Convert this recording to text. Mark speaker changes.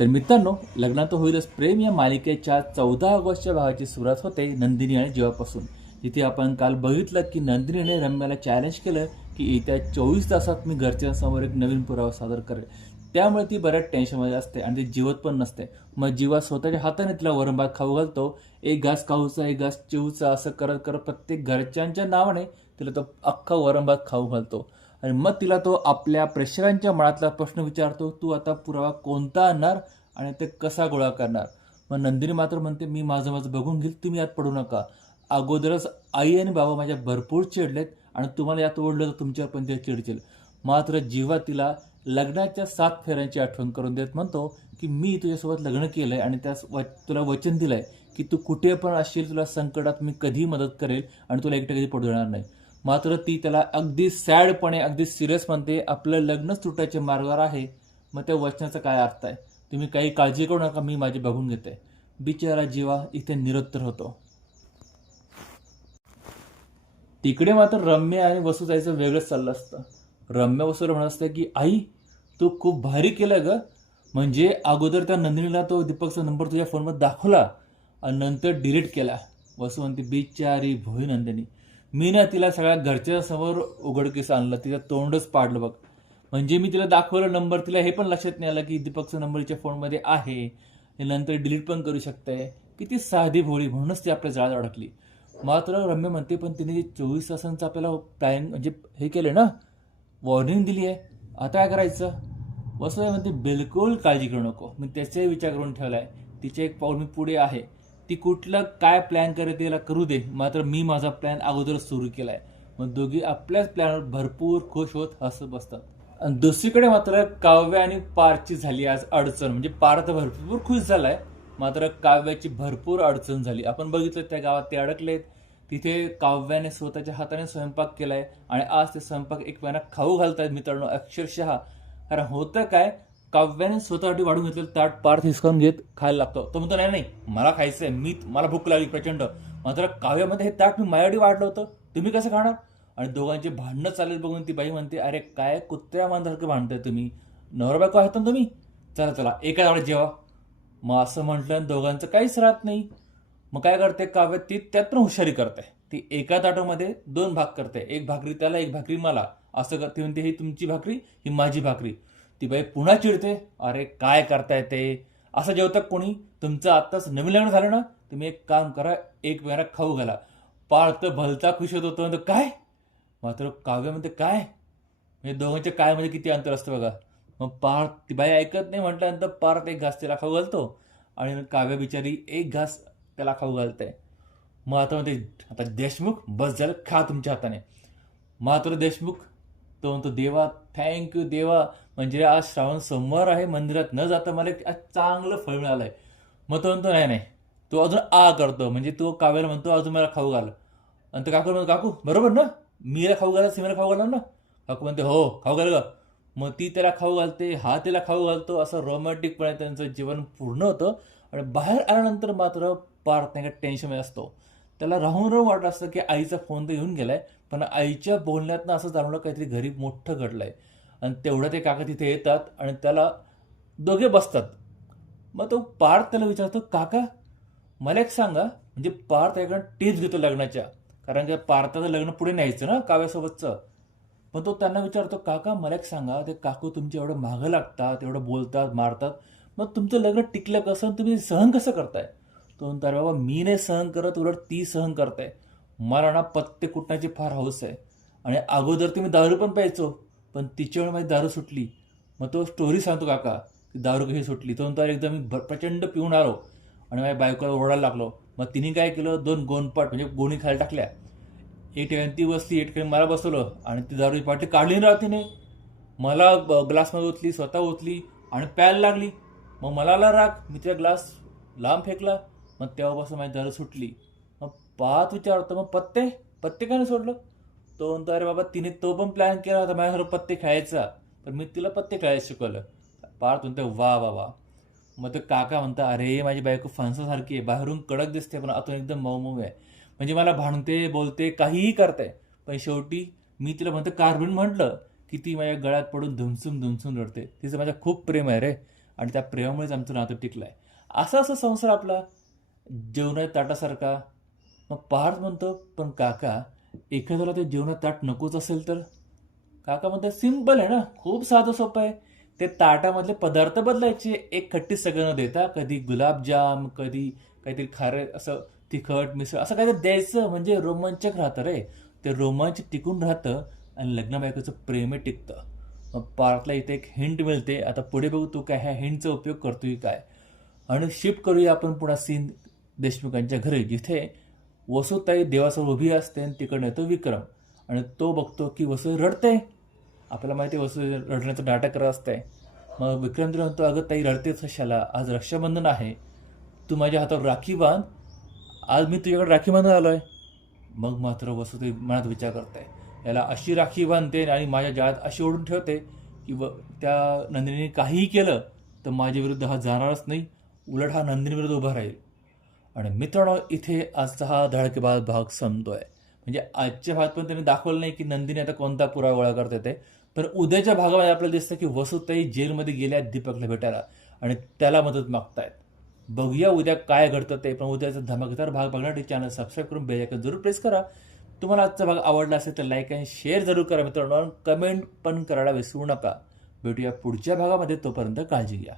Speaker 1: तर मित्रांनो लग्नात होईलच प्रेम या मालिकेच्या चौदा ऑगस्टच्या भागाची सुरुवात होते नंदिनी आणि जीवापासून जिथे आपण काल बघितलं की नंदिनीने रम्याला चॅलेंज केलं की येत्या चोवीस तासात मी घरच्यांसमोर एक नवीन पुरावा सादर करेल. त्यामुळे ती बऱ्याच टेन्शनमध्ये असते आणि ती जीवत पण नसते. मग जीवा स्वतःच्या हाताने तिला वरणभात खाऊ घालतो. एक घास खाऊचा एक घास चिवचा असं करत करत प्रत्येक घरच्यांच्या नावाने तिला तो अख्खा वरणभात खाऊ घालतो. आणि मग तिला तो आपल्या प्रेक्षकांच्या मनातला प्रश्न विचारतो तू आता पुरावा कोणता आणणार आणि ते कसा गोळा करणार? मग नंदिनी मात्र म्हणते मी माझं माझं बघून घेईल तुम्ही यात पडू नका. अगोदरच आई आणि बाबा माझ्या भरपूर चिडलेत आणि तुम्हाला यात ओढलं तर तुमच्यावर पण ते चिडतील. मात्र जेव्हा तिला लग्नाच्या सात फेऱ्यांची आठवण करून देत म्हणतो की मी तुझ्यासोबत लग्न केलं आहे आणि त्यास व तुला वचन दिलं आहे की तू कुठे पण असशील तुला संकटात मी कधी मदत करेल आणि तुला एकटं कधी पडू देणार नाही. मात्र ती त्याला अगदी सॅडपणे अगदी सिरियस म्हणते आपलं लग्नच तुटायच्या मार्गावर आहे. मग त्या वचनाचा काय अर्थ आहे? तुम्ही काही काळजी करू नका मी माझी बघून घेते. बिचारा जीवा इथे निरुत्तर होतो. तिकडे मात्र रम्य आणि वसू जायचं वेगळंच चाललं असतं. रम्य वसूला म्हणत असतं की आई तू खूप भारी केलं ग. म्हणजे अगोदर त्या नंदिनीला तो दीपकचा नंबर तुझ्या फोनमध्ये दाखवला आणि नंतर डिलीट केला. वसू म्हणते बिचारी भोई नंदिनी. मी ना तिला सगळ्या घरच्या समोर उघडकीस आणलं तिचं तोंडच पाडलं बघ. म्हणजे मी तिला दाखवलं नंबर तिला हे पण लक्षात नाही आलं की दीपकचा नंबर तिच्या फोनमध्ये आहे. हे नंतर डिलीट पण करू शकते. किती साधी भोळी म्हणूनच ती आपल्या जाळ्यात अडकली. मात्र रम्य म्हणते पण तिने जे चोवीस तासांचं आपल्याला प्लॅन म्हणजे हे केलं ना वॉर्निंग दिली आहे आता काय करायचं? वसुधा म्हणते बिलकुल काळजी करू नको. मी त्याचाही विचार करून ठेवला आहे तिचे एक पाऊल मी पुढे आहे. ती कुठलं काय प्लॅन करे त्याला करू दे. मात्र मी माझा प्लॅन अगोदर सुरू केला आहे मग दोघी आपल्याच प्लॅनवर भरपूर खुश होत हसत बसतात. आणि दुसरीकडे मात्र काव्य आणि पारची झाली आज अडचण. म्हणजे पार तर भरपूर खुश झालाय मात्र काव्याची भरपूर अडचण झाली. आपण बघितलं त्या गावात ते अडकलेत. तिथे काव्याने स्वतःच्या हाताने स्वयंपाक केलाय आणि आज ते स्वयंपाक एकमेकांना खाऊ घालतायत मित्रांनो अक्षरशः. कारण होतं काय काव्याने स्वतःसाठी वाढून घेतलेलं ताट पार्थ हिसकावून घेत खायला लागतो. तो म्हणतो नाही नाही मला खायचंय मी मला भूक लागली प्रचंड. मात्र काव्यामध्ये हे ताट मी माझ्यासाठी वाढलं होतं. तुम्ही कसं खाणार? आणि दोघांचे भांडणं चालेल बघून ती बाई म्हणते अरे काय कुत्र्या मांसारखं भांडताय तुम्ही? नवरा बायको आहेत ना तुम्ही? चला चला एका आवडत जेवा. मग असं म्हटलं दोघांचं काहीच राहत नाही. मग काय करते काव्य? ती त्यात पण हुशारी करते. ती एका ताटामध्ये दोन भाग करते. एक भाकरी त्याला एक भाकरी मला. असं करते म्हणते ही तुमची भाकरी ही माझी भाकरी. ती बाई पुन्हा चिडते अरे काय करताय ते? असं जेवतं कोणी तुमचं आत्ताच नवीन लग्न झालं ना तुम्ही एक काम करा एक वेळा खाऊ घाला. पाळतं भलता खुश होत होतो काय? मात्र काव्य म्हणते काय? म्हणजे दोघांच्या काय किती अंतर असतं बघा. मग पार ती बाई ऐकत नाही म्हटल्यानंतर पार्थ एक घास त्याला खाऊ घालतो आणि काव्य बिचारी एक घास त्याला खाऊ घालते. मग आता म्हणते आता देशमुख बस झालं खा तुमच्या हाताने. मात्र देशमुख तो म्हणतो देवा थँक्यू देवा. म्हणजे आज श्रावण सोमवार आहे मंदिरात न जाता मला एक चांगलं फळ मिळालंय. मग तो म्हणतो नाही नाही तो अजून आ करतो. म्हणजे तो काव्याला म्हणतो अजून मला खाऊ घाल. आणि तो काकू म्हणतो काकू बरोबर ना? मीला खाऊ घाला सीमेला खाऊ घाला ना? काकू म्हणते हो खाऊ घाल ग. मग ती त्याला खाऊ घालते हा त्याला खाऊ घालतो. असं रोमॅन्टिकपणे त्यांचं जीवन पूर्ण होतं. आणि बाहेर आल्यानंतर मात्र पार्थ नाही का टेन्शनमध्ये असतो. त्याला राहून राहून वाटत असतं की आईचा फोन तर येऊन गेलाय. पण आईच्या बोलण्यातनं असं जाणवलं काहीतरी घरी मोठं घडलं आहे आणि तेवढं ते काका तिथे येतात आणि त्याला दोघे बसतात. मग तो पार्थ त्याला विचारतो काका मला एक सांगा म्हणजे पार्थ याकडे टिप्स घेतो लग्नाच्या. कारण की पार्थाचं लग्न पुढे न्यायचं ना काव्यासोबतचं. पण तो त्यांना विचारतो काका मला एक सांगा ते काकू तुमचे एवढं मागं लागतात एवढं बोलतात मारतात. मग तुमचं लग्न टिकलं कसं? तुम्ही सहन कसं करताय? तो म्हणतो अरे बाबा मी नाही सहन करत उलट ती सहन करताय. मला ना पत्ते कुटण्याची फार हौस आहे. आणि अगोदर तुम्ही दारू पण प्यायचो पण तिच्यावर माझी दारू सुटली. मग तो स्टोरी सांगतो काका की दारू कशी सुटली. तो नंतर एकदा मी प्रचंड पिऊन आलो आणि माझ्या बायकोला ओरडायला लागलो. मग तिने काय केलं? दोन गोणपाट म्हणजे गोणी खाली टाकल्या. एक ठिकाणी ती बसली एक ठिकाणी मला बसवलं आणि ती दारूची पाठी काढली ना तिने. मला ग्लासमध्ये ओतली स्वतः ओतली आणि प्यायला लागली. मग मला आला राग. मी त्या ग्लास लांब फेकला. मग तेव्हापासून माझी दारू सुटली. पाहत विचारतो मग पत्ते? पत्ते काय नाही सोडलं? तो म्हणतो अरे बाबा तिने तो पण प्लॅन केला होता माझ्याबरोबर पत्ते खेळायचा. पण मी तिला पत्ते खेळायला शिकवलं. पार्थ म्हणतो वा वा वा. मग तो काका म्हणता अरे माझी बायको फणसासारखी आहे. बाहेरून कडक दिसते पण आतून एकदम मऊ मऊ आहे. म्हणजे मला भांडते बोलते काहीही करते. पण शेवटी मी तिला म्हणतो कार्बन म्हटलं की ती माझ्या गळ्यात पडून धुमसून धुमसून रडते. तिचं माझ्या खूप प्रेम आहे रे. आणि त्या प्रेमामुळेच आमचं नातं टिकलं आहे असा असा संसार आपला. जेवणाच्या ताटासारखा. मग पार्थ म्हणतो पण काका एखाद्याला ते जेवणात ताट नकोच असेल तर? काका म्हणतात सिंपल आहे ना खूप साधं सोपं आहे. ते ताटामधले पदार्थ बदलायचे एक खट्टी सगळं न देता कधी गुलाबजाम कधी काहीतरी खारे असं तिखट मिसळ असं काहीतरी द्यायचं म्हणजे रोमांचक राहतं रे. ते रोमांच टिकून राहतं आणि लग्न बायकोचं प्रेमही टिकतं. मग पार्थला इथे एक हिंट मिळते. आता पुढे बघू तू काय ह्या हिंटचा उपयोग करतोय काय. आणि शिफ्ट करूया आपण पुन्हा सीन देशमुखांच्या घरी जिथे वसुताई देवासमोर उभी असते आणि तिकडनं येतो विक्रम. आणि तो बघतो की वसू रडते. आपल्याला माहिती आहे वसू रडण्याचं नाटक करत असते. मग विक्रम तिला म्हणतो अगं ताई रडतेच कशाला? आज रक्षाबंधन आहे. तू माझ्या हातावर राखी बांध. आज मी तुझ्याकडे राखी बांधून आहे मग मात्र वसुते मनात विचार करते. याला अशी राखी बांधते आणि माझ्या जाळ्यात अशी ओढून ठेवते की व त्या नंदिनीने काहीही केलं तर माझ्या विरुद्ध हा जाणारच नाही. उलट हा नंदिनीविरुद्ध उभा राहील. आणि मित्रांनो इथे आजचा हा धडकेबाज भाग संपतोय. म्हणजे आजच्या भागात पण त्यांनी दाखवलं नाही की नंदिनी आता कोणता पुरावा गोळा करते ते. पण उद्याच्या भागामध्ये आपल्याला दिसतं की वसुताई जेलमध्ये गेल्या दीपकला भेटायला आणि त्याला मदत मागतायत. बघूया उद्या काय घडतं ते पण उद्याचा धमाकेदार भाग बघण्यासाठी चॅनल सबस्क्राईब करून बेलायकन जरूर प्रेस करा. तुम्हाला आजचा भाग आवडला असेल तर लाईक आणि शेअर जरूर करा मित्रांनो कमेंट पण करायला विसरू नका. भेटूया पुढच्या भागामध्ये तोपर्यंत काळजी घ्या.